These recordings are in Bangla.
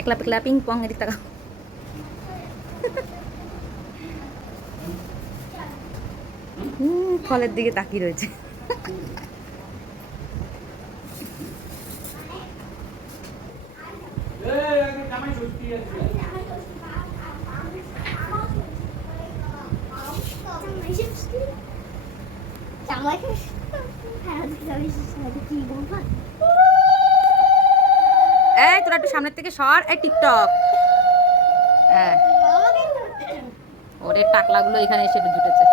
একলা পেকলা পিং পং এদিক তাকা। ফলের দিকে তাকিয়ে রয়েছে। এই তোরা একটু সামনের থেকে সর। এই টিকটক, হ্যাঁ ওরে টাকলাগুলো এখানে এসে জুটেছে।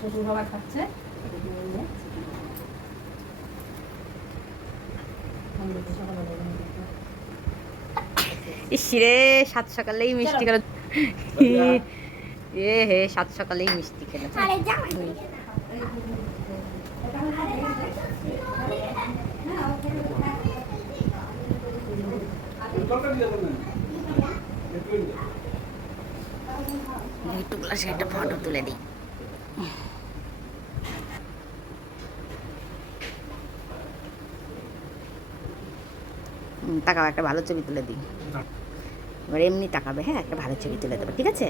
শ্বশুর বাবা খাচ্ছে। ইসরে সাত সকালেই মিষ্টি খেলো। এ হে সাত সকালেই মিষ্টি খেলো। একটুগুলো সে একটা ফটো তুলে দিই। তাকাও, একটা ভালো ছবি তুলে দিই। এবার এমনি তাকাবে, হ্যাঁ একটা ভালো ছবি তুলে দেবো, ঠিক আছে।